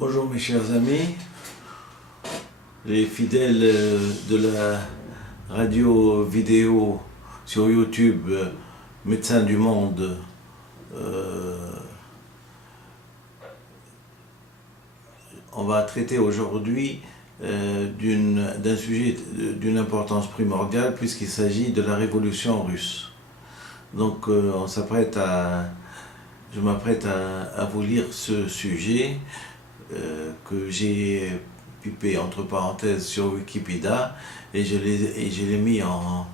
Bonjour mes chers amis, les fidèles de la radio vidéo sur YouTube, Médecins du Monde. On va traiter aujourd'hui d'un sujet d'une importance primordiale puisqu'il s'agit de la révolution russe. Donc je m'apprête à vous lire ce sujet que j'ai pipé entre parenthèses sur Wikipédia et je l'ai mis en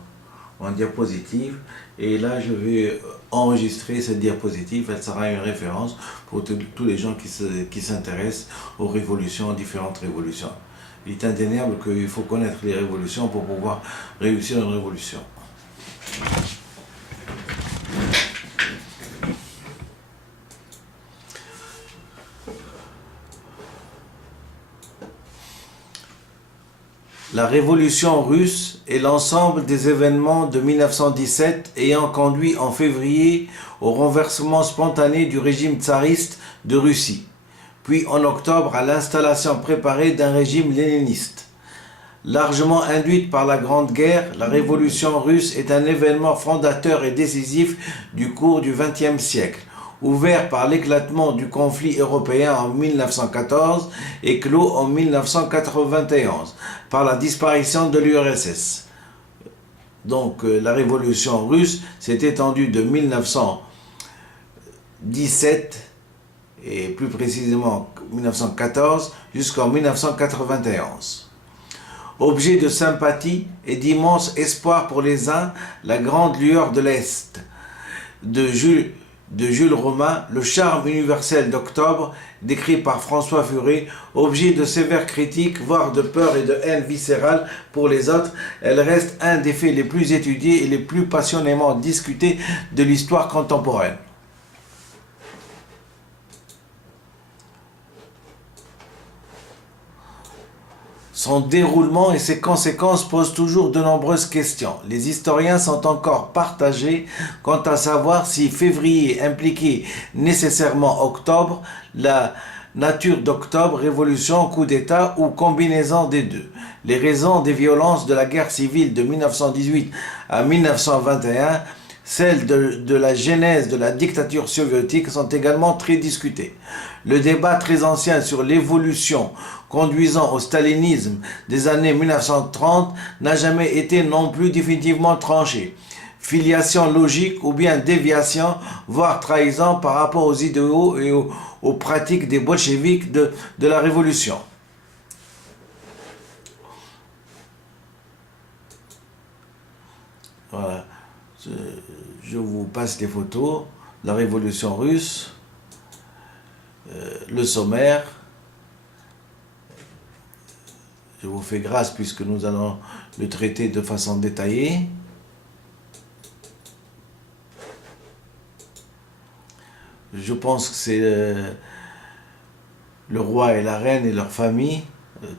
diapositive, et là je vais enregistrer cette diapositive. Elle sera une référence pour tous les gens qui s'intéressent aux révolutions, aux différentes révolutions. Il est indéniable qu'il faut connaître les révolutions pour pouvoir réussir une révolution. La révolution russe est l'ensemble des événements de 1917 ayant conduit en février au renversement spontané du régime tsariste de Russie, puis en octobre à l'installation préparée d'un régime léniniste. Largement induite par la Grande Guerre, la révolution russe est un événement fondateur et décisif du cours du XXe siècle, ouvert par l'éclatement du conflit européen en 1914 et clos en 1991 par la disparition de l'URSS. Donc la révolution russe s'est étendue de 1917 et plus précisément 1914 jusqu'en 1991. Objet de sympathie et d'immense espoir pour les uns, la grande lueur de l'Est de Jules Romain, le charme universel d'octobre, décrit par François Furet, objet de sévères critiques, voire de peur et de haine viscérale pour les autres, elle reste un des faits les plus étudiés et les plus passionnément discutés de l'histoire contemporaine. Son déroulement et ses conséquences posent toujours de nombreuses questions. Les historiens sont encore partagés quant à savoir si février impliquait nécessairement octobre, la nature d'octobre, révolution, coup d'État ou combinaison des deux. Les raisons des violences de la guerre civile de 1918 à 1921, celles de la genèse de la dictature soviétique sont également très discutées. Le débat très ancien sur l'évolution conduisant au stalinisme des années 1930 n'a jamais été non plus définitivement tranché. Filiation logique ou bien déviation, voire trahison par rapport aux idéaux et aux pratiques des bolcheviks de la révolution. Voilà. Je vous passe les photos de la révolution russe, le sommaire. Je vous fais grâce puisque nous allons le traiter de façon détaillée. Je pense que c'est le roi et la reine et leur famille,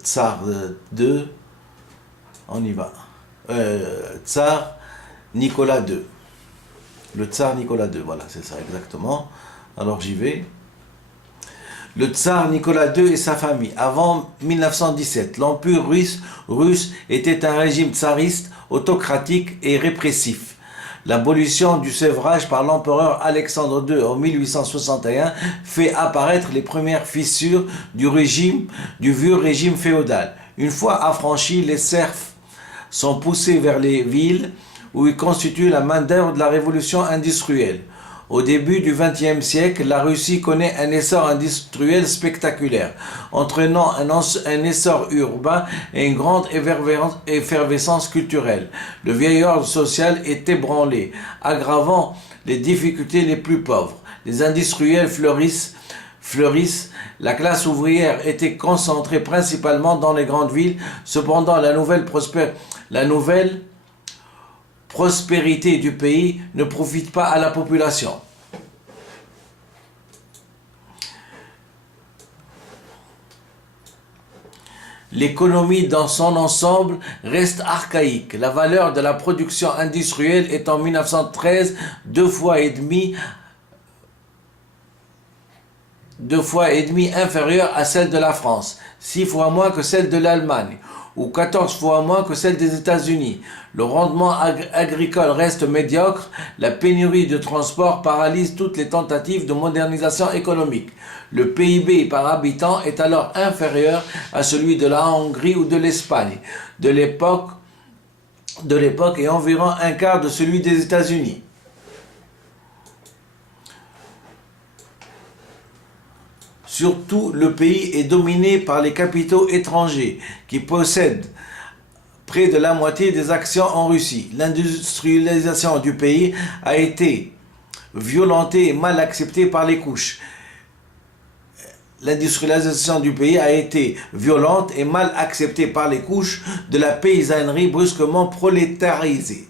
Tsar II, on y va. Tsar Nicolas II. Le tsar Nicolas II, voilà, c'est ça exactement. Alors j'y vais. Le tsar Nicolas II et sa famille. Avant 1917, l'Empire russe était un régime tsariste, autocratique et répressif. L'abolition du sevrage par l'empereur Alexandre II en 1861 fait apparaître les premières fissures du vieux régime féodal. Une fois affranchis, les serfs sont poussés vers les villes où ils constituent la main-d'œuvre de la révolution industrielle. Au début du XXe siècle, la Russie connaît un essor industriel spectaculaire, entraînant un essor urbain et une grande effervescence culturelle. Le vieil ordre social est ébranlé, aggravant les difficultés les plus pauvres. Les industriels fleurissent, la classe ouvrière était concentrée principalement dans les grandes villes. Cependant, la nouvelle prospérité du pays ne profite pas à la population. L'économie dans son ensemble reste archaïque. La valeur de la production industrielle est en 1913 2,5 fois 2,5 fois inférieure à celle de la France, 6 fois moins que celle de l'Allemagne, ou 14 fois moins que celle des États-Unis. Le rendement agricole reste médiocre, la pénurie de transport paralyse toutes les tentatives de modernisation économique. Le PIB par habitant est alors inférieur à celui de la Hongrie ou de l'Espagne de l'époque et environ un quart de celui des États-Unis. Surtout, le pays est dominé par les capitaux étrangers qui possèdent près de la moitié des actions en Russie. L'industrialisation du pays a été violentée et mal acceptée par les couches. L'industrialisation du pays a été violente et mal acceptée par les couches de la paysannerie brusquement prolétarisée.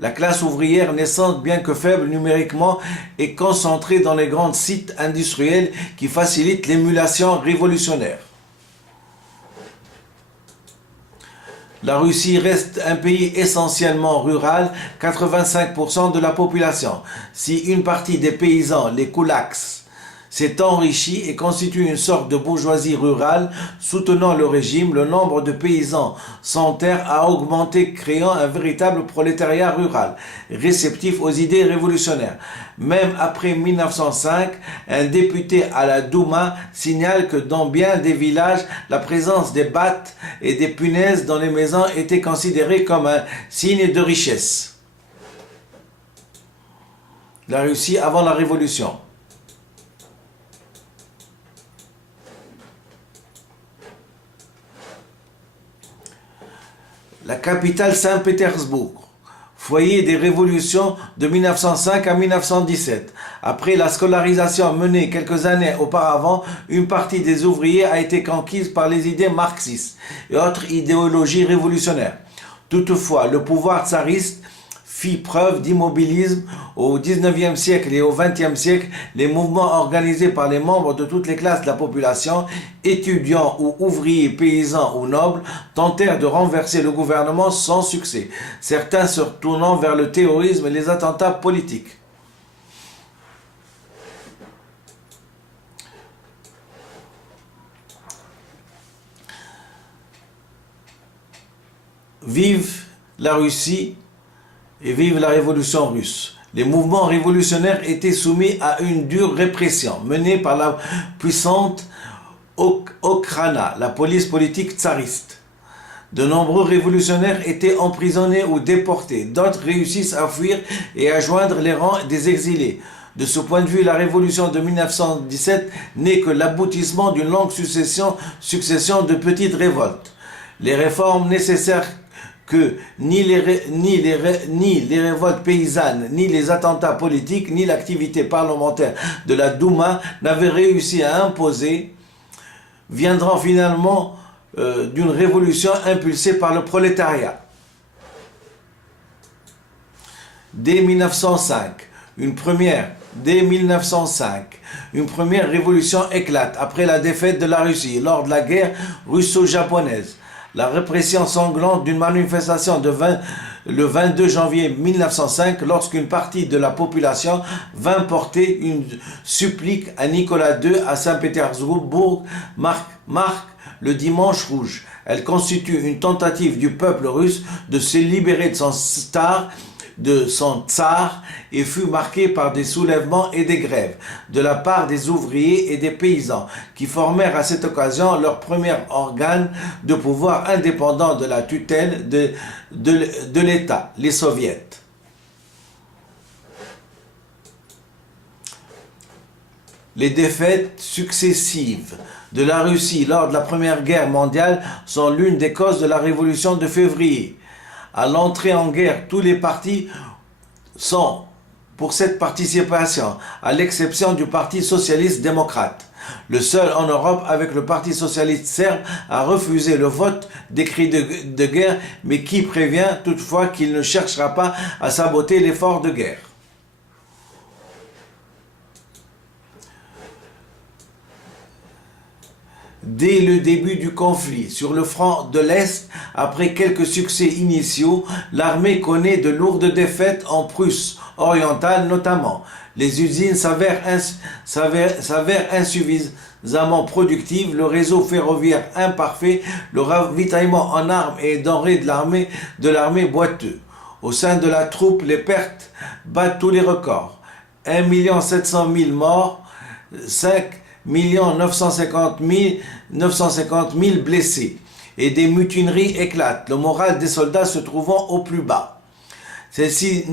La classe ouvrière naissante, bien que faible numériquement, est concentrée dans les grands sites industriels qui facilitent l'émulation révolutionnaire. La Russie reste un pays essentiellement rural, 85% de la population. Si une partie des paysans, les koulaks, s'est enrichie et constitue une sorte de bourgeoisie rurale soutenant le régime, le nombre de paysans sans terre a augmenté, créant un véritable prolétariat rural, réceptif aux idées révolutionnaires. Même après 1905, un député à la Douma signale que dans bien des villages, la présence des battes et des punaises dans les maisons était considérée comme un signe de richesse. La Russie avant la Révolution. La capitale Saint-Pétersbourg, foyer des révolutions de 1905 à 1917. Après la scolarisation menée quelques années auparavant, une partie des ouvriers a été conquise par les idées marxistes et autres idéologies révolutionnaires. Toutefois, le pouvoir tsariste fit preuve d'immobilisme au XIXe siècle et au XXe siècle. Les mouvements organisés par les membres de toutes les classes de la population, étudiants ou ouvriers, paysans ou nobles, tentèrent de renverser le gouvernement sans succès, certains se retournant vers le terrorisme et les attentats politiques. Vive la Russie et vive la révolution russe. Les mouvements révolutionnaires étaient soumis à une dure répression menée par la puissante Okhrana, la police politique tsariste. De nombreux révolutionnaires étaient emprisonnés ou déportés. D'autres réussissent à fuir et à joindre les rangs des exilés. De ce point de vue, la révolution de 1917 n'est que l'aboutissement d'une longue succession de petites révoltes. Les réformes nécessaires que ni les révoltes paysannes, ni les attentats politiques, ni l'activité parlementaire de la Douma n'avaient réussi à imposer, viendront finalement d'une révolution impulsée par le prolétariat. Dès 1905, une première révolution éclate après la défaite de la Russie lors de la guerre russo-japonaise. La répression sanglante d'une manifestation le 22 janvier 1905, lorsqu'une partie de la population vint porter une supplique à Nicolas II à Saint-Pétersbourg, marque le Dimanche rouge. Elle constitue une tentative du peuple russe de se libérer de son tsar et fut marquée par des soulèvements et des grèves de la part des ouvriers et des paysans qui formèrent à cette occasion leur premier organe de pouvoir indépendant de la tutelle de l'État, les soviets. Les défaites successives de la Russie lors de la Première Guerre mondiale sont l'une des causes de la Révolution de février. À l'entrée en guerre, tous les partis sont pour cette participation, à l'exception du Parti socialiste-démocrate. Le seul en Europe, avec le Parti socialiste serbe, a refusé le vote des cris de guerre, mais qui prévient toutefois qu'il ne cherchera pas à saboter l'effort de guerre. Dès le début du conflit, sur le front de l'Est, après quelques succès initiaux, l'armée connaît de lourdes défaites en Prusse orientale notamment. Les usines s'avèrent s'avère insuffisamment productive, le réseau ferroviaire imparfait, le ravitaillement en armes et denrées de l'armée boiteux. Au sein de la troupe, les pertes battent tous les records. 1 700 000 morts, 5 950 000 blessés. Et des mutineries éclatent, le moral des soldats se trouvant au plus bas. Ceux-ci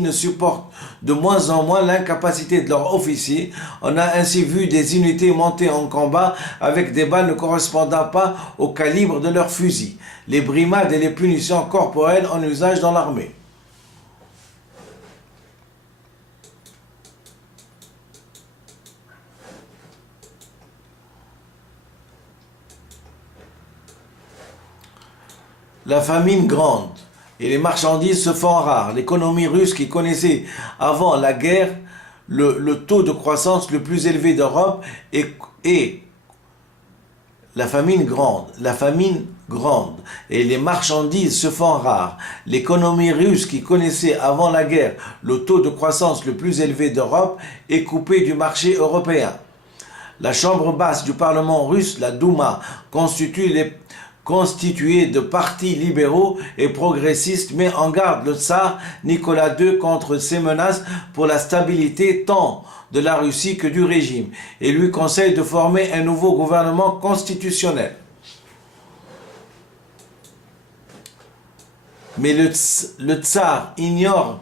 ne supportent de moins en moins l'incapacité de leurs officiers. On a ainsi vu des unités monter en combat avec des balles ne correspondant pas au calibre de leurs fusils. Les brimades et les punitions corporelles en usage dans l'armée. La famine grande et les marchandises se font rares. L'économie russe qui connaissait avant la guerre le taux de croissance le plus élevé d'Europe et la famine grande et les marchandises se font rares. L'économie russe qui connaissait avant la guerre le taux de croissance le plus élevé d'Europe est coupée du marché européen. La chambre basse du Parlement russe, la Douma, constituée de partis libéraux et progressistes, met en garde le tsar Nicolas II contre ces menaces pour la stabilité tant de la Russie que du régime et lui conseille de former un nouveau gouvernement constitutionnel. Mais le tsar ignore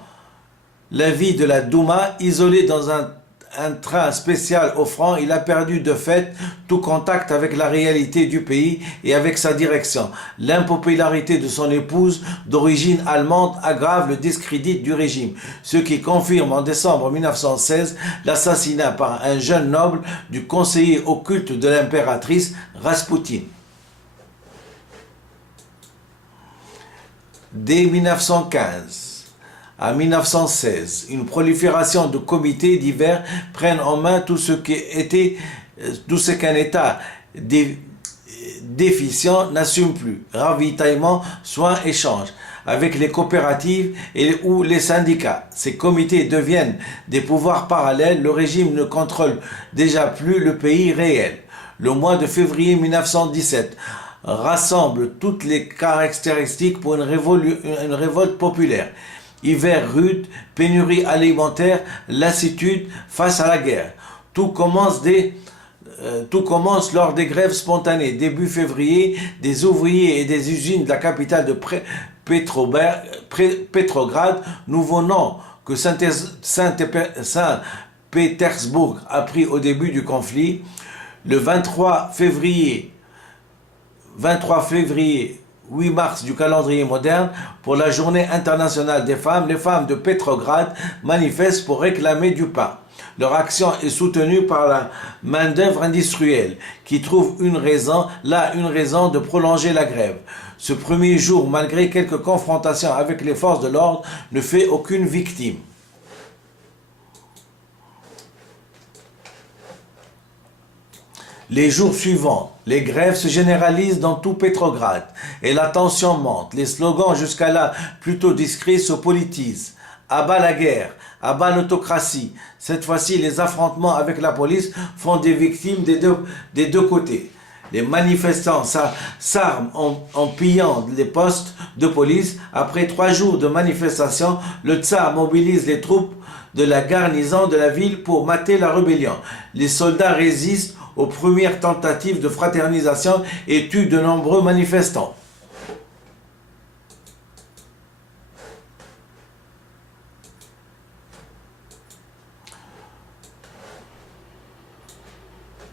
l'avis de la Douma. Isolé dans un train spécial offrant, il a perdu de fait tout contact avec la réalité du pays et avec sa direction. L'impopularité de son épouse d'origine allemande aggrave le discrédit du régime, ce qui confirme en décembre 1916 l'assassinat par un jeune noble du conseiller occulte de l'impératrice Raspoutine. Dès 1915 à 1916, une prolifération de comités divers prennent en main tout ce qu'un État déficient n'assume plus. Ravitaillement, soins, échanges avec les coopératives ou les syndicats. Ces comités deviennent des pouvoirs parallèles. Le régime ne contrôle déjà plus le pays réel. Le mois de février 1917 rassemble toutes les caractéristiques pour une révolte populaire. Hiver rude, pénurie alimentaire, lassitude face à la guerre. Tout commence lors des grèves spontanées. Début février, des ouvriers et des usines de la capitale de Petrograd, nouveau nom que Saint-Pétersbourg a pris au début du conflit. Le 23 février 8 mars du calendrier moderne, pour la journée internationale des femmes, les femmes de Petrograd manifestent pour réclamer du pain. Leur action est soutenue par la main-d'œuvre industrielle, qui trouve une raison de prolonger la grève. Ce premier jour, malgré quelques confrontations avec les forces de l'ordre, ne fait aucune victime. Les jours suivants, les grèves se généralisent dans tout Petrograd et la tension monte. Les slogans jusqu'à là plutôt discrets se politisent. À bas la guerre, à bas l'autocratie. Cette fois-ci, les affrontements avec la police font des victimes des deux côtés. Les manifestants s'arment en pillant les postes de police. Après 3 jours de manifestation, le tsar mobilise les troupes de la garnison de la ville pour mater la rébellion. Les soldats résistent aux premières tentatives de fraternisation et tuent de nombreux manifestants.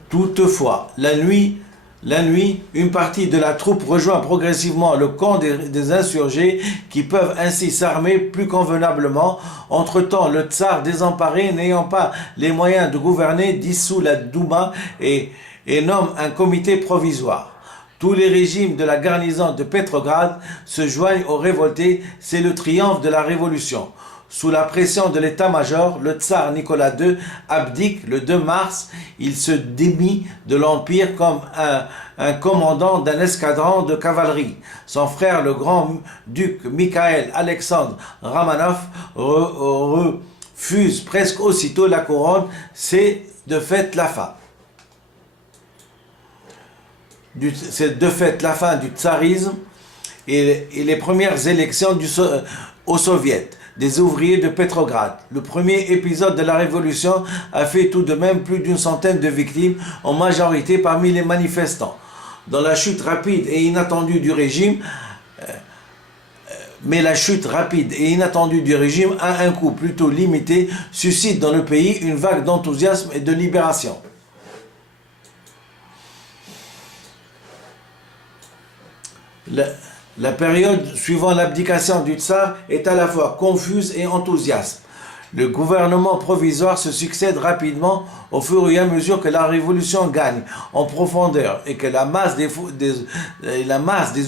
Toutefois, la nuit, une partie de la troupe rejoint progressivement le camp des insurgés qui peuvent ainsi s'armer plus convenablement. Entre-temps, le tsar désemparé, n'ayant pas les moyens de gouverner, dissout la Douma et nomme un comité provisoire. Tous les régimes de la garnison de Petrograd se joignent aux révoltés. C'est le triomphe de la révolution. Sous la pression de l'état-major, le tsar Nicolas II abdique le 2 mars. Il se démit de l'Empire comme un commandant d'un escadron de cavalerie. Son frère, le grand-duc Mikhail Alexandre Romanov, fuse presque aussitôt la couronne. C'est de fait la fin. C'est de fait la fin du tsarisme et les premières élections au soviet des ouvriers de Petrograd. Le premier épisode de la révolution a fait tout de même plus d'une centaine de victimes, en majorité parmi les manifestants. Dans la chute rapide et inattendue du régime, mais la chute rapide et inattendue du régime a un coût plutôt limité, suscite dans le pays une vague d'enthousiasme et de libération. La période suivant l'abdication du tsar est à la fois confuse et enthousiaste. Le gouvernement provisoire se succède rapidement au fur et à mesure que la révolution gagne en profondeur et que la masse des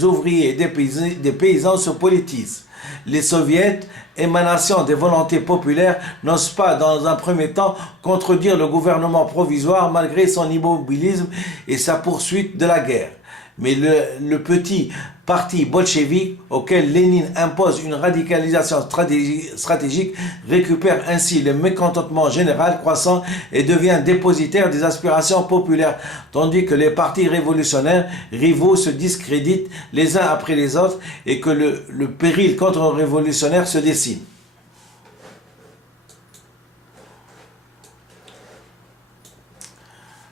ouvriers et des paysans se politise. Les soviets, émanation des volontés populaires, n'osent pas dans un premier temps contredire le gouvernement provisoire malgré son immobilisme et sa poursuite de la guerre. Mais le petit parti bolchevique auquel Lénine impose une radicalisation stratégique récupère ainsi le mécontentement général croissant et devient dépositaire des aspirations populaires, tandis que les partis révolutionnaires rivaux se discréditent les uns après les autres et que le péril contre-révolutionnaire se dessine.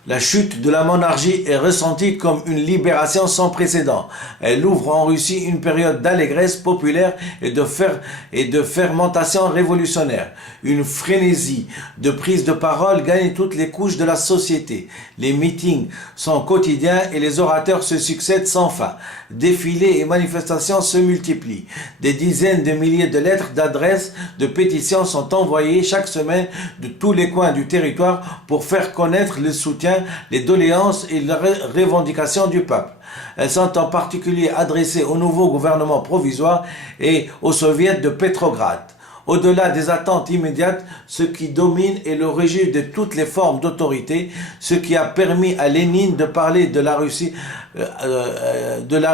La chute de la monarchie est ressentie comme une libération sans précédent. Elle ouvre en Russie une période d'allégresse populaire et de fermentation révolutionnaire. Une frénésie de prise de parole gagne toutes les couches de la société. Les meetings sont quotidiens et les orateurs se succèdent sans fin. Défilés et manifestations se multiplient. Des dizaines de milliers de lettres, d'adresses, de pétitions sont envoyées chaque semaine de tous les coins du territoire pour faire connaître le soutien, les doléances et les revendications du peuple. Elles sont en particulier adressées au nouveau gouvernement provisoire et au soviet de Petrograd. Au-delà des attentes immédiates, ce qui domine est le rejet de toutes les formes d'autorité, ce qui a permis à Lénine de parler de la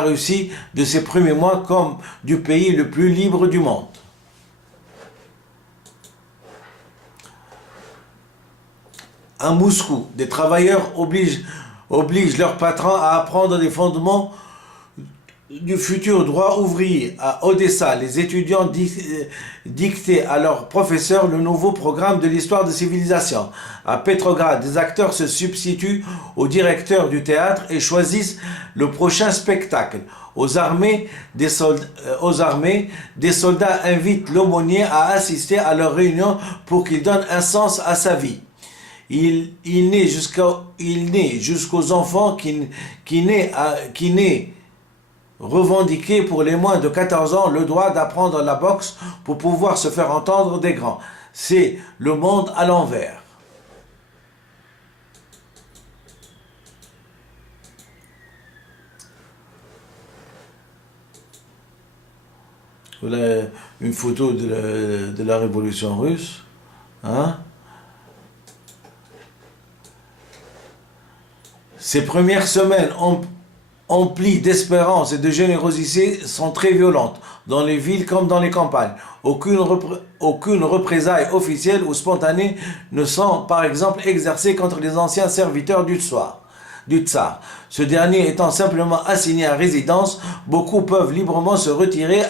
Russie de ses premiers mois comme du pays le plus libre du monde. À Moscou, des travailleurs obligent leurs patrons à apprendre les fondements du futur droit ouvrier. À Odessa, les étudiants dictaient à leurs professeurs le nouveau programme de l'histoire de civilisation. À Petrograd, des acteurs se substituent au directeur du théâtre et choisissent le prochain spectacle. Aux armées, des soldats invitent l'aumônier à assister à leur réunion pour qu'il donne un sens à sa vie. Il naît jusqu'aux enfants qui naît revendiquer pour les moins de 14 ans le droit d'apprendre la boxe pour pouvoir se faire entendre des grands. C'est le monde à l'envers. Voilà une photo de la révolution russe. Hein? Ces premières semaines emplies d'espérance et de générosité sont très violentes, dans les villes comme dans les campagnes. Aucune représaille officielle ou spontanée ne sont par exemple exercées contre les anciens serviteurs du tsar. Ce dernier étant simplement assigné à résidence, beaucoup peuvent librement se retirer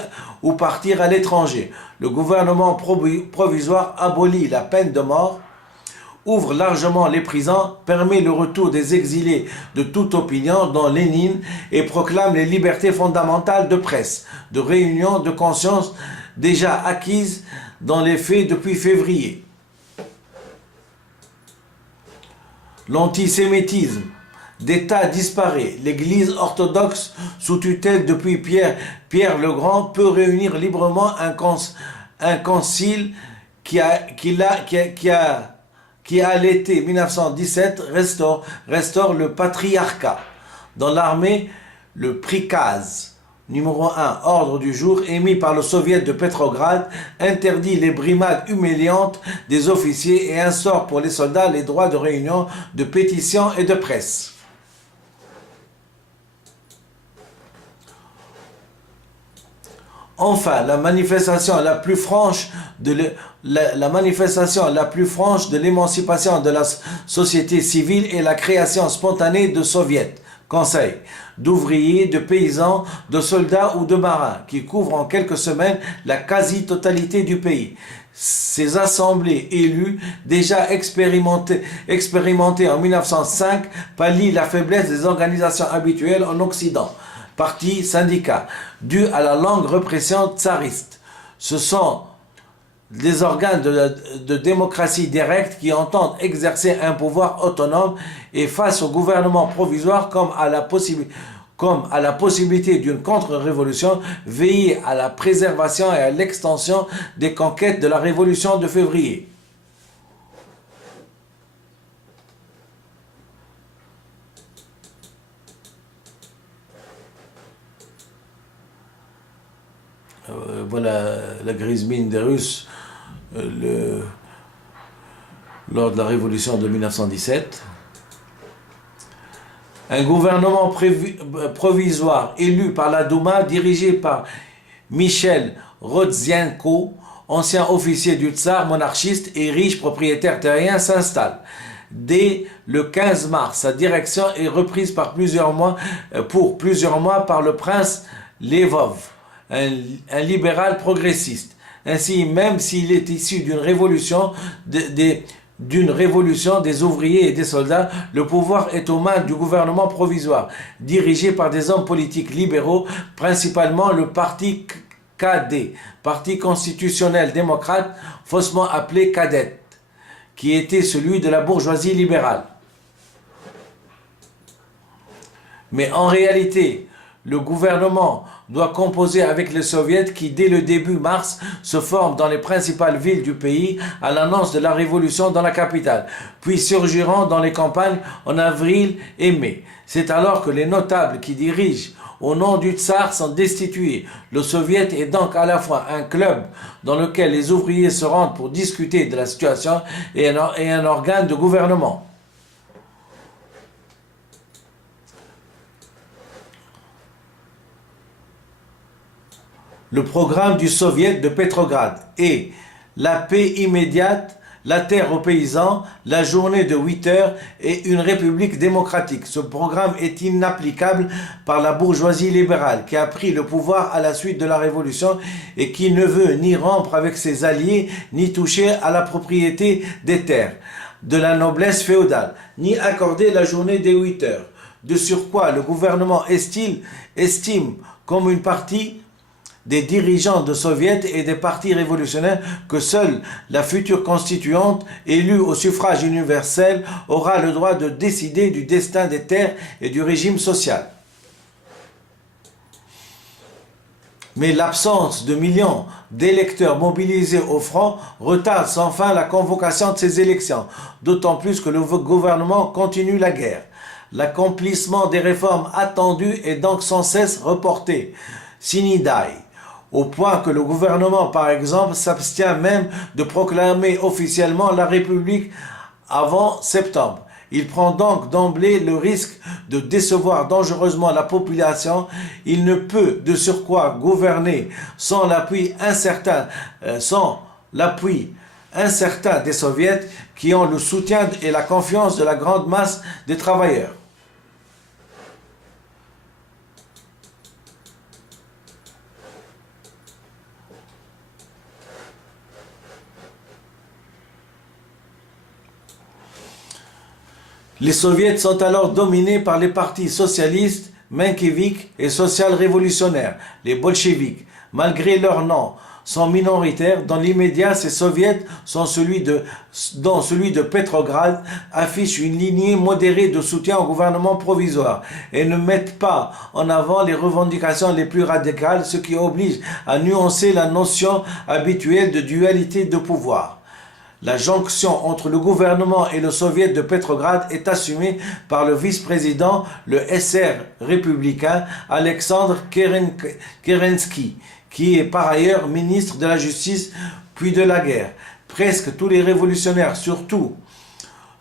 ou partir à l'étranger. Le gouvernement provisoire abolit la peine de mort, ouvre largement les prisons, permet le retour des exilés de toute opinion, dont Lénine, et proclame les libertés fondamentales de presse, de réunion, de conscience, déjà acquises dans les faits depuis février. L'antisémitisme d'État disparaît. L'Église orthodoxe, sous tutelle depuis Pierre le Grand, peut réunir librement un concile qui à l'été 1917 restaure le patriarcat. Dans l'armée, le prikaz numéro 1, ordre du jour, émis par le soviet de Petrograd, interdit les brimades humiliantes des officiers et instaure pour les soldats les droits de réunion, de pétition et de presse. Enfin, la manifestation la plus franche la manifestation la plus franche de l'émancipation de la société civile est la création spontanée de soviets, conseils, d'ouvriers, de paysans, de soldats ou de marins, qui couvrent en quelques semaines la quasi-totalité du pays. Ces assemblées élues, déjà expérimentées en 1905, pallient la faiblesse des organisations habituelles en Occident, partis, syndicats, dû à la longue répression tsariste. Ce sont des organes de démocratie directe qui entendent exercer un pouvoir autonome et face au gouvernement provisoire comme à la possibilité d'une contre-révolution, veiller à la préservation et à l'extension des conquêtes de la révolution de février. Voilà la grise mine des Russes lors de la révolution de 1917. Un gouvernement provisoire élu par la Douma, dirigé par Michel Rodzienko, ancien officier du tsar monarchiste et riche propriétaire terrien, s'installe. Dès le 15 mars, sa direction est reprise pour plusieurs mois par le prince Lvov, un libéral progressiste. Ainsi, même s'il est issu d'une révolution des ouvriers et des soldats, le pouvoir est aux mains du gouvernement provisoire, dirigé par des hommes politiques libéraux, principalement le parti KD, Parti constitutionnel démocrate, faussement appelé Cadet, qui était celui de la bourgeoisie libérale. Mais en réalité, le gouvernement doit composer avec les soviets qui, dès le début mars, se forment dans les principales villes du pays à l'annonce de la révolution dans la capitale, puis surgiront dans les campagnes en avril et mai. C'est alors que les notables qui dirigent au nom du tsar sont destitués. Le soviet est donc à la fois un club dans lequel les ouvriers se rendent pour discuter de la situation et un organe de gouvernement. Le programme du soviet de Petrograd est la paix immédiate, la terre aux paysans, la journée de 8 heures et une république démocratique. Ce programme est inapplicable par la bourgeoisie libérale qui a pris le pouvoir à la suite de la révolution et qui ne veut ni rompre avec ses alliés, ni toucher à la propriété des terres de la noblesse féodale, ni accorder la journée des 8 heures. De surcroît, le gouvernement estime comme une partie des dirigeants de soviets et des partis révolutionnaires que seule la future constituante, élue au suffrage universel, aura le droit de décider du destin des terres et du régime social. Mais l'absence de millions d'électeurs mobilisés au front retarde sans fin la convocation de ces élections, d'autant plus que le gouvernement continue la guerre. L'accomplissement des réformes attendues est donc sans cesse reporté. Sine die. Au point que le gouvernement, par exemple, s'abstient même de proclamer officiellement la République avant septembre. Il prend donc d'emblée le risque de décevoir dangereusement la population. Il ne peut de surcroît gouverner sans l'appui incertain des soviets qui ont le soutien et la confiance de la grande masse des travailleurs. Les soviets sont alors dominés par les partis socialistes, menkeviks et social-révolutionnaires, les bolcheviks. Malgré leur nom, sont minoritaires. Dans l'immédiat, ces soviets, dont celui de Petrograd, affichent une lignée modérée de soutien au gouvernement provisoire et ne mettent pas en avant les revendications les plus radicales, ce qui oblige à nuancer la notion habituelle de dualité de pouvoir. La jonction entre le gouvernement et le soviet de Petrograd est assumée par le vice-président, le SR républicain, Alexandre Kerensky, qui est par ailleurs ministre de la Justice puis de la Guerre. Presque tous les révolutionnaires, surtout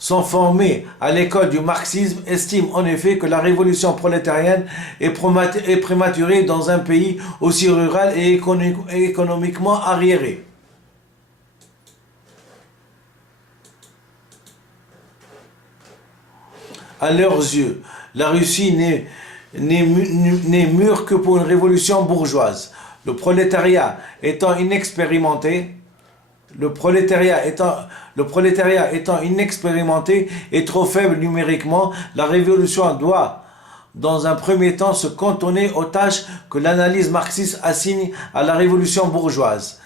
sont formés à l'école du marxisme estiment en effet que la révolution prolétarienne est prématurée dans un pays aussi rural et économiquement arriéré. À leurs yeux, la Russie n'est mûre que pour une révolution bourgeoise. Le prolétariat étant inexpérimenté, et trop faible numériquement, la révolution doit, dans un premier temps, se cantonner aux tâches que l'analyse marxiste assigne à la révolution bourgeoise.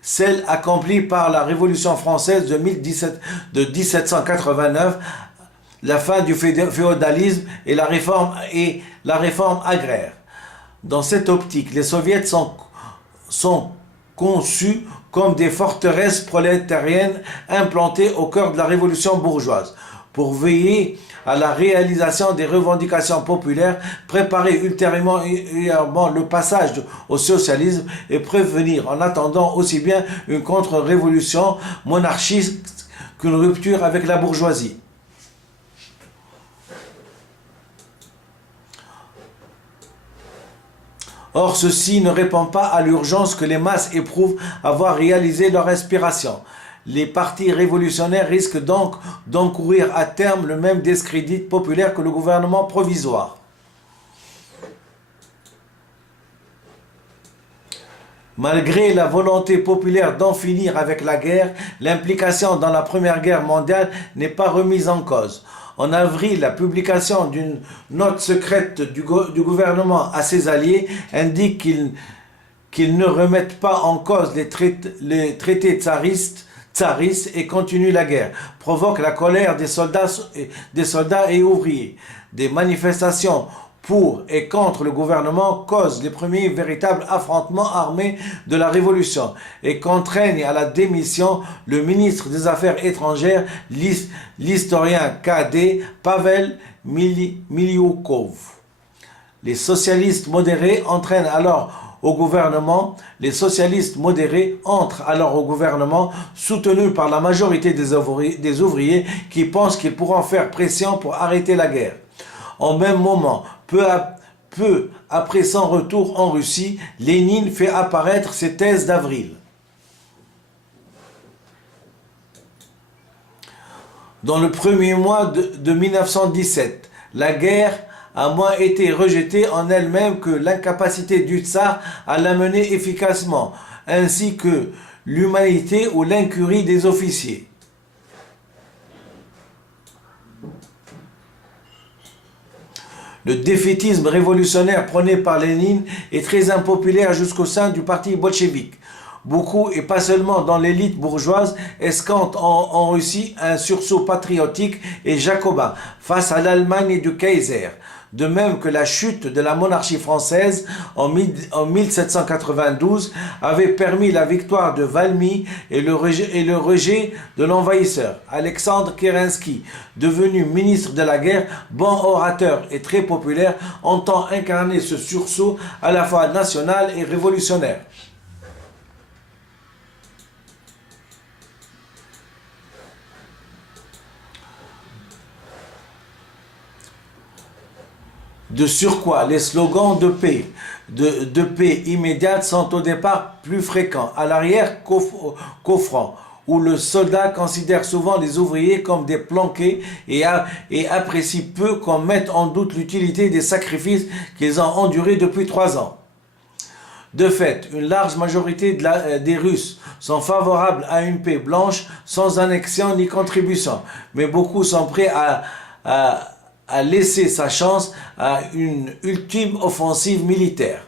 Celle accomplie par la Révolution française de 1789, la fin du féodalisme et la réforme agraire. Dans cette optique, les soviets sont conçus comme des forteresses prolétariennes implantées au cœur de la révolution bourgeoise, pour veiller à la réalisation des revendications populaires, préparer ultérieurement le passage au socialisme et prévenir en attendant aussi bien une contre-révolution monarchiste qu'une rupture avec la bourgeoisie. Or, ceci ne répond pas à l'urgence que les masses éprouvent à voir réaliser leur aspiration. Les partis révolutionnaires risquent donc d'encourir à terme le même discrédit populaire que le gouvernement provisoire. Malgré la volonté populaire d'en finir avec la guerre, l'implication dans la Première Guerre mondiale n'est pas remise en cause. En avril, la publication d'une note secrète du gouvernement à ses alliés indique qu'ils ne remettent pas en cause les traités tsaristes et continuent la guerre, provoque la colère des soldats et ouvriers. Des manifestations pour et contre le gouvernement causent les premiers véritables affrontements armés de la Révolution et contraignent à la démission le ministre des Affaires étrangères, l'historien KD Pavel Milioukov. Les socialistes modérés entrent alors au gouvernement, soutenus par la majorité des ouvriers qui pensent qu'ils pourront faire pression pour arrêter la guerre. En même moment, peu après son retour en Russie, Lénine fait apparaître ses thèses d'avril. Dans le premier mois de 1917, la guerre a moins été rejetée en elle-même que l'incapacité du tsar à la mener efficacement, ainsi que l'humanité ou l'incurie des officiers. Le défaitisme révolutionnaire prôné par Lénine est très impopulaire jusqu'au sein du parti bolchevique. Beaucoup, et pas seulement dans l'élite bourgeoise, escomptent en Russie un sursaut patriotique et jacobin face à l'Allemagne du Kaiser. De même que la chute de la monarchie française en 1792 avait permis la victoire de Valmy et le rejet de l'envahisseur. Alexandre Kerensky, devenu ministre de la guerre, bon orateur et très populaire, entend incarner ce sursaut à la fois national et révolutionnaire. De surcroît, les slogans de paix immédiate sont au départ plus fréquents, à l'arrière qu'au front, où le soldat considère souvent les ouvriers comme des planqués et apprécie peu qu'on mette en doute l'utilité des sacrifices qu'ils ont endurés depuis 3 ans. De fait, une large majorité des Russes sont favorables à une paix blanche sans annexion ni contribution, mais beaucoup sont prêts à laisser sa chance à une ultime offensive militaire.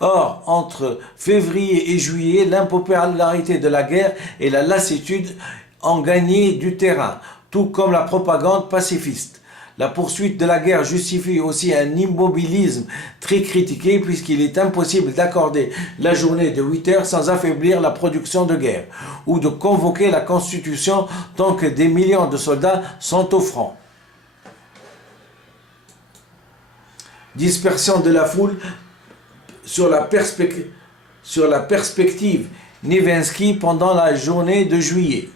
Or, entre février et juillet, l'impopularité de la guerre et la lassitude ont gagné du terrain, tout comme la propagande pacifiste. La poursuite de la guerre justifie aussi un immobilisme très critiqué puisqu'il est impossible d'accorder la journée de 8 heures sans affaiblir la production de guerre ou de convoquer la Constitution tant que des millions de soldats sont au front. Dispersion de la foule sur la perspective Nevensky pendant la journée de juillet.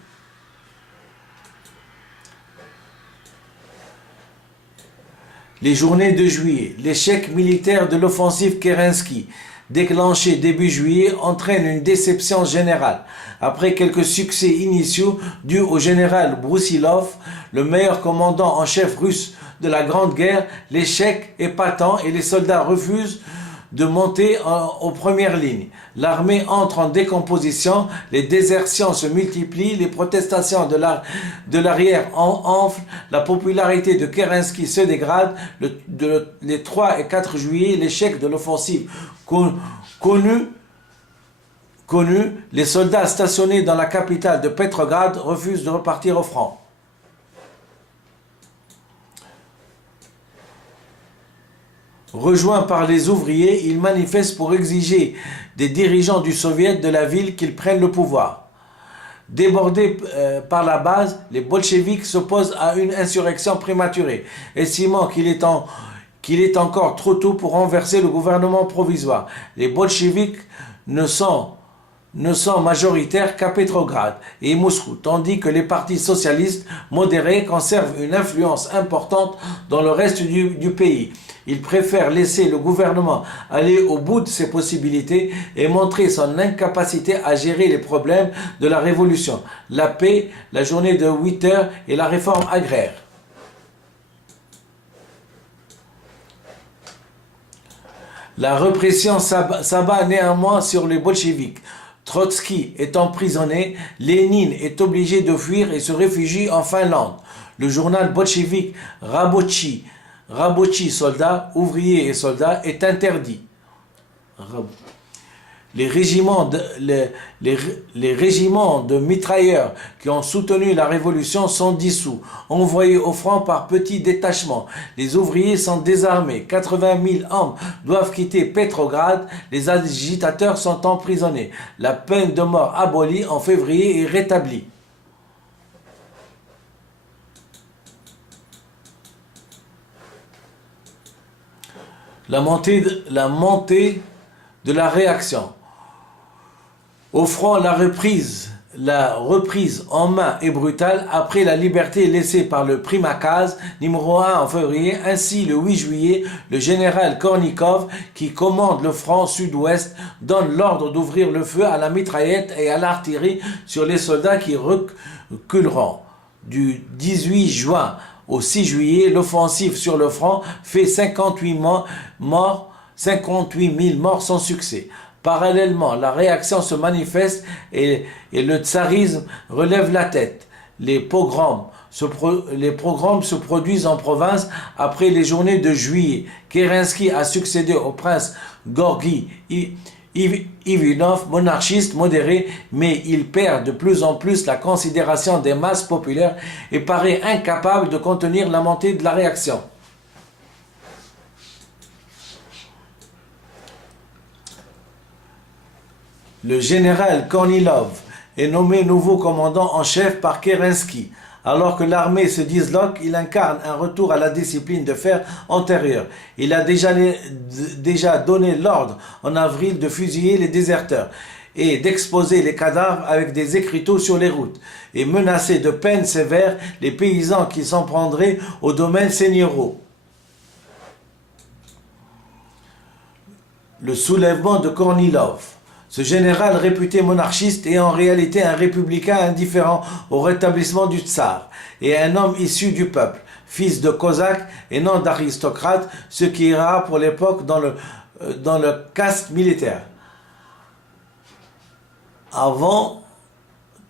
Les journées de juillet, l'échec militaire de l'offensive Kerensky, déclenché début juillet, entraîne une déception générale. Après quelques succès initiaux dus au général Broussilov, le meilleur commandant en chef russe de la Grande Guerre, l'échec est patent et les soldats refusent de monter aux premières lignes. L'armée entre en décomposition, les désertions se multiplient, les protestations de l'arrière enflent, la popularité de Kerensky se dégrade. Les 3 et 4 juillet, l'échec de l'offensive connu, les soldats stationnés dans la capitale de Petrograd refusent de repartir au front. Rejoints par les ouvriers, ils manifestent pour exiger des dirigeants du soviet de la ville qu'ils prennent le pouvoir. Débordés par la base, les bolcheviks s'opposent à une insurrection prématurée, estimant qu'il est encore trop tôt pour renverser le gouvernement provisoire. Les bolcheviks ne sont majoritaires qu'à Petrograd et Moscou, tandis que les partis socialistes modérés conservent une influence importante dans le reste du pays. Ils préfèrent laisser le gouvernement aller au bout de ses possibilités et montrer son incapacité à gérer les problèmes de la révolution, la paix, la journée de 8 heures et la réforme agraire. La répression s'abat néanmoins sur les bolcheviks. Trotsky est emprisonné, Lénine est obligé de fuir et se réfugie en Finlande. Le journal bolchevique Rabochi soldats, ouvriers et soldats est interdit. Les régiments de mitrailleurs qui ont soutenu la révolution sont dissous, envoyés au front par petits détachements. Les ouvriers sont désarmés. 80 000 hommes doivent quitter Petrograd. Les agitateurs sont emprisonnés. La peine de mort abolie en février est rétablie. La montée de la réaction. Au front, la reprise en main est brutale après la liberté laissée par le Primakaz numéro 1 en février. Ainsi, le 8 juillet, le général Kornikov, qui commande le front sud-ouest, donne l'ordre d'ouvrir le feu à la mitraillette et à l'artillerie sur les soldats qui reculeront. Du 18 juin au 6 juillet, l'offensive sur le front fait 58 000 morts sans succès. Parallèlement, la réaction se manifeste et le tsarisme relève la tête. Les pogroms se produisent en province après les journées de juillet. Kerensky a succédé au prince Gorgi Ivanov, monarchiste modéré, mais il perd de plus en plus la considération des masses populaires et paraît incapable de contenir la montée de la réaction. Le général Kornilov est nommé nouveau commandant en chef par Kerensky. Alors que l'armée se disloque, il incarne un retour à la discipline de fer antérieure. Il a déjà donné l'ordre en avril de fusiller les déserteurs et d'exposer les cadavres avec des écriteaux sur les routes, et menacé de peines sévères les paysans qui s'en prendraient aux domaines seigneuriaux. Le soulèvement de Kornilov. Ce général réputé monarchiste est en réalité un républicain indifférent au rétablissement du tsar et un homme issu du peuple, fils de cosaque et non d'aristocrate, ce qui est rare pour l'époque dans le caste militaire. Avant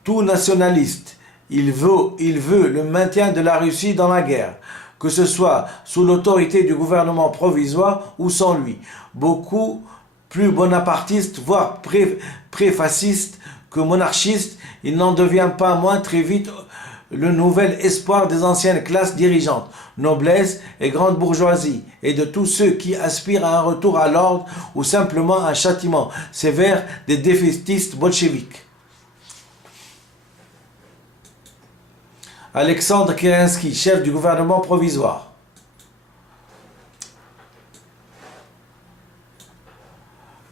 tout nationaliste, il veut le maintien de la Russie dans la guerre, que ce soit sous l'autorité du gouvernement provisoire ou sans lui. Beaucoup plus bonapartiste, voire préfasciste que monarchiste, il n'en devient pas moins très vite le nouvel espoir des anciennes classes dirigeantes, noblesse et grande bourgeoisie, et de tous ceux qui aspirent à un retour à l'ordre ou simplement un châtiment sévère des défaitistes bolcheviques. Alexandre Kerensky, chef du gouvernement provisoire.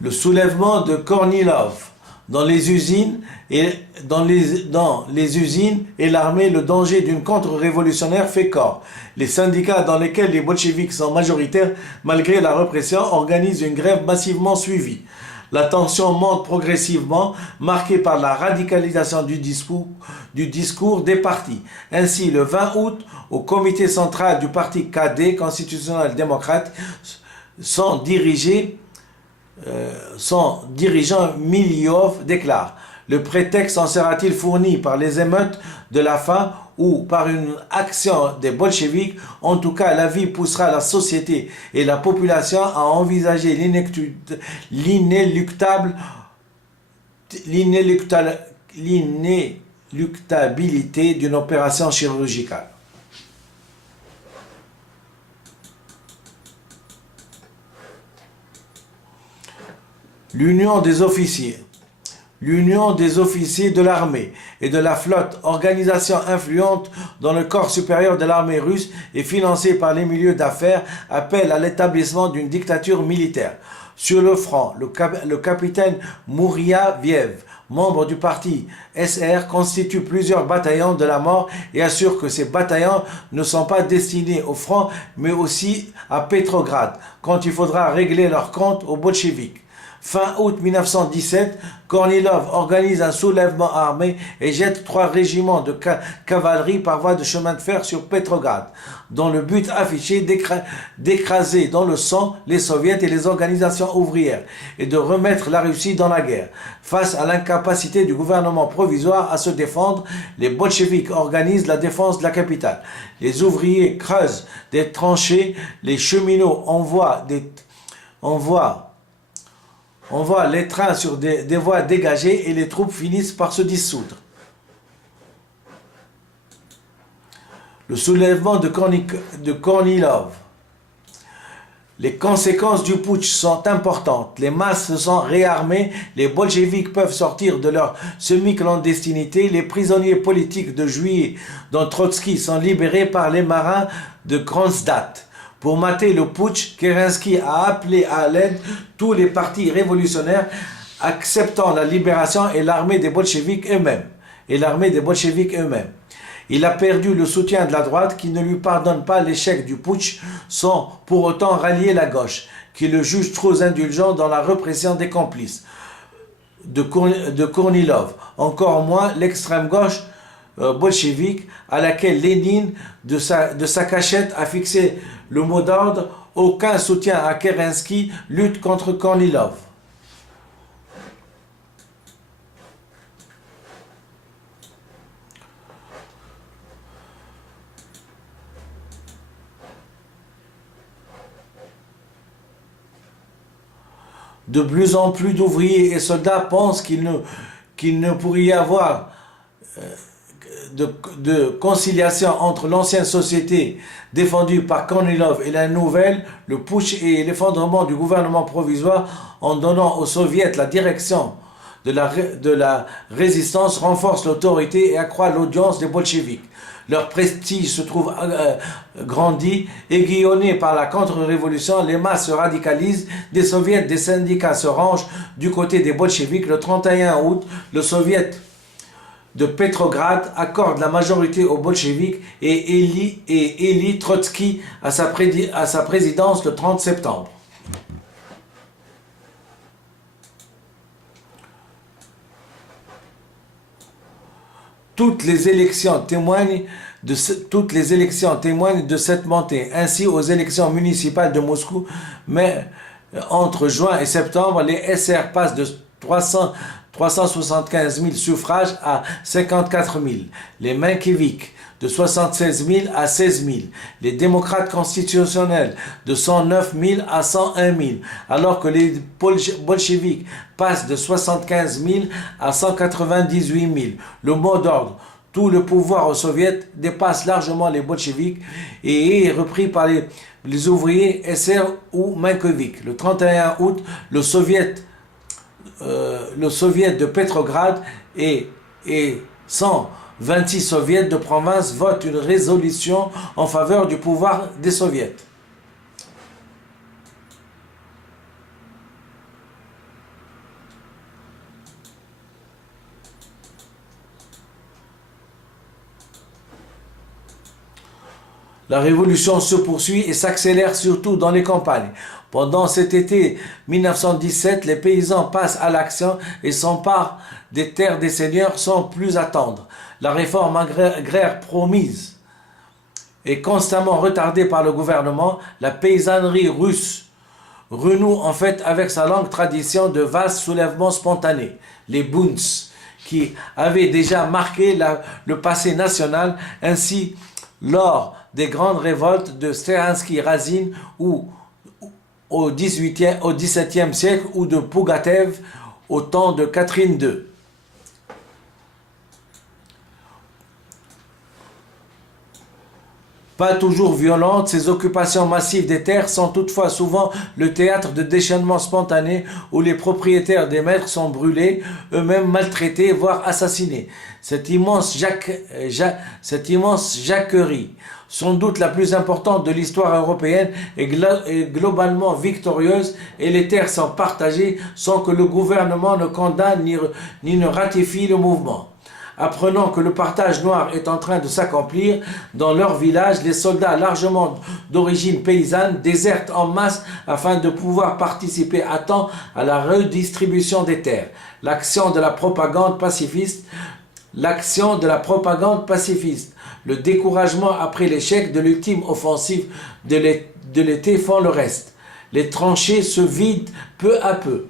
Le soulèvement de Kornilov. dans les usines et l'armée, le danger d'une contre-révolutionnaire fait corps. Les syndicats dans lesquels les bolcheviks sont majoritaires, malgré la répression, organisent une grève massivement suivie. La tension monte progressivement, marquée par la radicalisation du discours des partis. Ainsi, le 20 août, au comité central du parti KD, constitutionnel démocrate, son dirigeant Miliov déclare: le prétexte en sera-t-il fourni par les émeutes de la faim ou par une action des bolcheviks? En tout cas, la vie poussera la société et la population à envisager l'inéluctabilité d'une opération chirurgicale. L'Union des officiers. L'Union des officiers de l'armée et de la flotte, organisation influente dans le corps supérieur de l'armée russe et financée par les milieux d'affaires, appelle à l'établissement d'une dictature militaire. Sur le front, le capitaine Mouriaviev, membre du parti SR, constitue plusieurs bataillons de la mort et assure que ces bataillons ne sont pas destinés au front, mais aussi à Petrograd, quand il faudra régler leurs comptes aux bolcheviks. Fin août 1917, Kornilov organise un soulèvement armé et jette 3 régiments de cavalerie par voie de chemin de fer sur Petrograd, dont le but affiché d'écraser dans le sang les soviets et les organisations ouvrières et de remettre la Russie dans la guerre. Face à l'incapacité du gouvernement provisoire à se défendre, les bolcheviks organisent la défense de la capitale. Les ouvriers creusent des tranchées, les cheminots envoient les trains sur des voies dégagées et les troupes finissent par se dissoudre. Le soulèvement de Kornilov. Les conséquences du putsch sont importantes. Les masses se sont réarmées, les bolcheviks peuvent sortir de leur semi-clandestinité, les prisonniers politiques de juillet, dont Trotsky, sont libérés par les marins de Kronstadt. Pour mater le putsch, Kerensky a appelé à l'aide tous les partis révolutionnaires acceptant la libération et l'armée des bolcheviks eux-mêmes. Il a perdu le soutien de la droite qui ne lui pardonne pas l'échec du putsch sans pour autant rallier la gauche, qui le juge trop indulgent dans la répression des complices de Kornilov. Encore moins l'extrême gauche bolchevique à laquelle Lénine de sa cachette a fixé le mot d'ordre: aucun soutien à Kerensky, lutte contre Kornilov. De plus en plus d'ouvriers et soldats pensent qu'il ne pourrait y avoir de conciliation entre l'ancienne société défendue par Kornilov et la nouvelle. Le putsch et l'effondrement du gouvernement provisoire, en donnant aux soviets la direction de la résistance, renforce l'autorité et accroît l'audience des bolcheviks. Leur prestige se trouve grandi, aiguillonné par la contre-révolution, les masses se radicalisent, des soviets, des syndicats se rangent du côté des bolcheviks. Le 31 août, le soviet de Petrograd accorde la majorité aux bolcheviks et élit Trotsky à sa présidence le 30 septembre. Toutes les élections témoignent de cette montée. Ainsi, aux élections municipales de Moscou, mais entre juin et septembre, les SR passent de 375 000 suffrages à 54 000. Les Menkeviks de 76 000 à 16 000. Les démocrates constitutionnels de 109 000 à 101 000. Alors que les bolcheviks passent de 75 000 à 198 000. Le mot d'ordre: tout le pouvoir aux soviets dépasse largement les bolcheviks et est repris par les ouvriers SR ou Menkeviks. Le 31 août, le soviet de Petrograd et 126 soviets de province votent une résolution en faveur du pouvoir des soviets. La révolution se poursuit et s'accélère surtout dans les campagnes. Pendant cet été 1917, les paysans passent à l'action et s'emparent des terres des seigneurs sans plus attendre. La réforme agraire promise est constamment retardée par le gouvernement. La paysannerie russe renoue en fait avec sa longue tradition de vastes soulèvements spontanés, les bunts, qui avaient déjà marqué le passé national, ainsi lors des grandes révoltes de Seransky-Razine ou au XVIIe siècle ou de Pougatev au temps de Catherine II. Pas toujours violentes, ces occupations massives des terres sont toutefois souvent le théâtre de déchaînements spontanés où les propriétaires des maîtres sont brûlés, eux-mêmes maltraités, voire assassinés. Cette immense jacquerie, sans doute la plus importante de l'histoire européenne, est globalement victorieuse et les terres sont partagées sans que le gouvernement ne condamne ni ne ratifie le mouvement. Apprenant que le partage noir est en train de s'accomplir dans leur village, les soldats largement d'origine paysanne désertent en masse afin de pouvoir participer à temps à la redistribution des terres. L'action de la propagande pacifiste, le découragement après l'échec de l'ultime offensive de l'été font le reste. Les tranchées se vident peu à peu.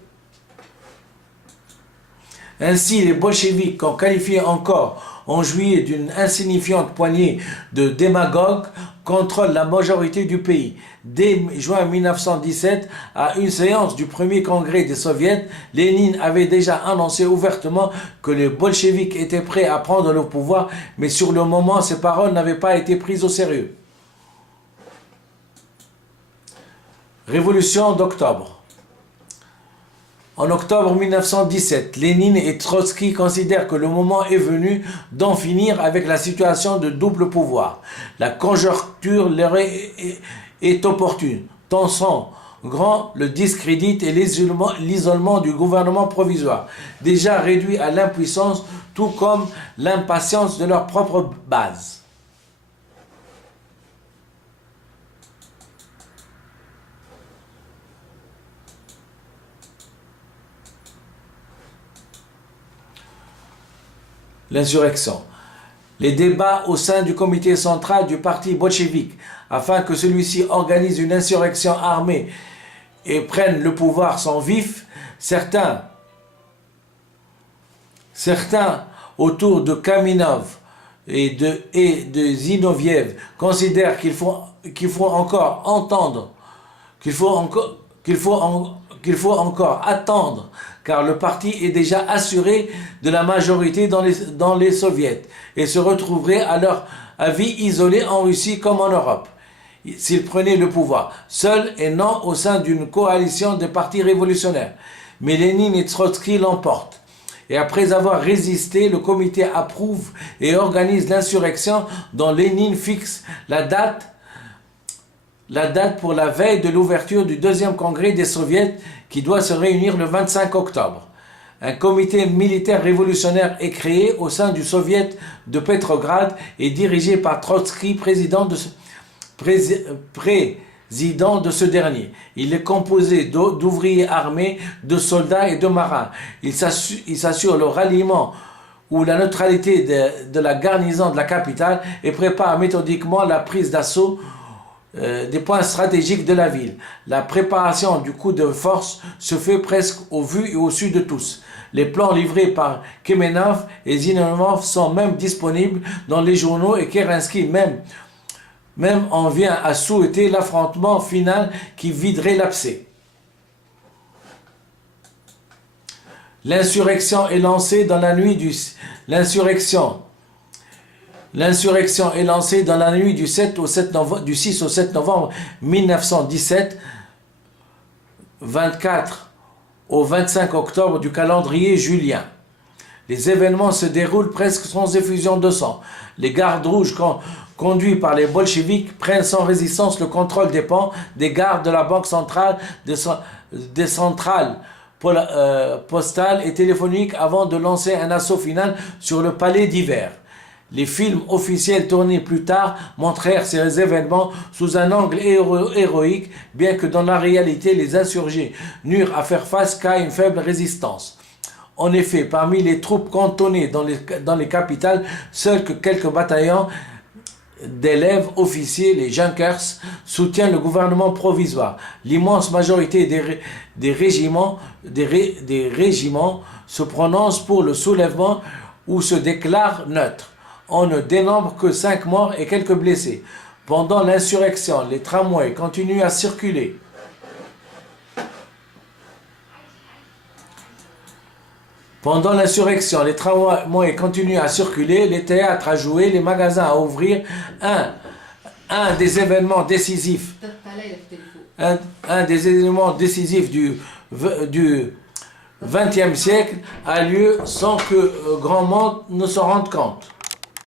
Ainsi, les bolcheviks, qu'on qualifiait encore en juillet d'une insignifiante poignée de démagogues, contrôlent la majorité du pays. Dès juin 1917, à une séance du premier congrès des soviets, Lénine avait déjà annoncé ouvertement que les bolcheviks étaient prêts à prendre le pouvoir, mais sur le moment, ces paroles n'avaient pas été prises au sérieux. Révolution d'octobre. En octobre 1917, Lénine et Trotsky considèrent que le moment est venu d'en finir avec la situation de double pouvoir. La conjoncture leur est opportune, tant sont grands le discrédit et l'isolement du gouvernement provisoire, déjà réduit à l'impuissance, tout comme l'impatience de leur propre base. L'insurrection. Les débats au sein du comité central du parti bolchevique afin que celui-ci organise une insurrection armée et prenne le pouvoir sont vifs. Certains autour de Kamenev et de Zinoviev considèrent qu'il faut encore attendre, car le parti est déjà assuré de la majorité dans les soviets et se retrouverait à leur avis isolé en Russie comme en Europe s'ils prenaient le pouvoir, seuls et non au sein d'une coalition de partis révolutionnaires. Mais Lénine et Trotsky l'emportent. Et après avoir résisté, le comité approuve et organise l'insurrection dont Lénine fixe la date pour la veille de l'ouverture du deuxième congrès des soviets qui doit se réunir le 25 octobre. Un comité militaire révolutionnaire est créé au sein du soviet de Petrograd et dirigé par Trotsky, président de ce dernier. Il est composé d'ouvriers armés, de soldats et de marins. Il s'assure le ralliement ou la neutralité de la garnison de la capitale et prépare méthodiquement la prise d'assaut des points stratégiques de la ville. La préparation du coup de force se fait presque au vu et au su de tous. Les plans livrés par Kamenev et Zinoviev sont même disponibles dans les journaux et Kerensky même en vient à souhaiter l'affrontement final qui viderait l'abcès. L'insurrection est lancée dans la nuit du 6 au 7 novembre 1917, 24 au 25 octobre du calendrier julien. Les événements se déroulent presque sans effusion de sang. Les gardes rouges conduits par les bolcheviks prennent sans résistance le contrôle des ponts, des gares de la banque centrale, des centrales postales et téléphoniques avant de lancer un assaut final sur le palais d'hiver. Les films officiels tournés plus tard montrèrent ces événements sous un angle héroïque, bien que dans la réalité, les insurgés n'eurent à faire face qu'à une faible résistance. En effet, parmi les troupes cantonnées dans les capitales, seuls que quelques bataillons d'élèves officiers, les Junkers, soutiennent le gouvernement provisoire. L'immense majorité des régiments se prononcent pour le soulèvement ou se déclarent neutres. On ne dénombre que 5 morts et quelques blessés. Pendant l'insurrection, les tramways continuent à circuler. Pendant l'insurrection, les tramways continuent à circuler, les théâtres à jouer, les magasins à ouvrir. Un des événements décisifs du XXe siècle a lieu sans que grand monde ne s'en rende compte.